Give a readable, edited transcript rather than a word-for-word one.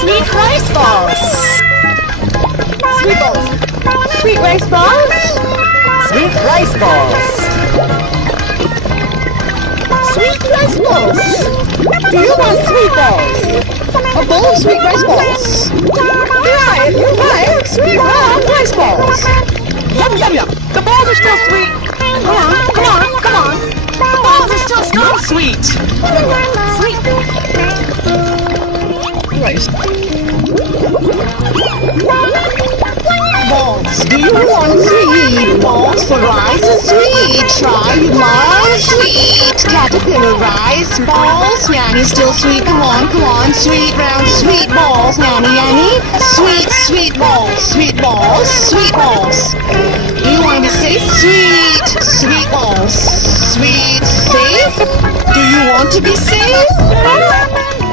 Sweet rice balls. Sweet balls. Sweet rice balls. Sweet rice balls. Sweet rice balls. Do you want sweet balls? A bowl of sweet rice balls. You like sweet rice balls. Yum, yum, yum. The balls are still sweet. Come on, come on, come on. The balls are still strong sweet. Sweet. Rice. Balls. Do you want sweet balls for rice is sweet? Try my sweet caterpillar rice balls. Yanny still sweet. Come on, come on. Sweet round sweet balls. Yanny, yanny. Sweet, sweet balls. Sweet balls. Sweet balls. Do you want me to say sweet, sweet balls? Sweet, safe? Do you want to be safe?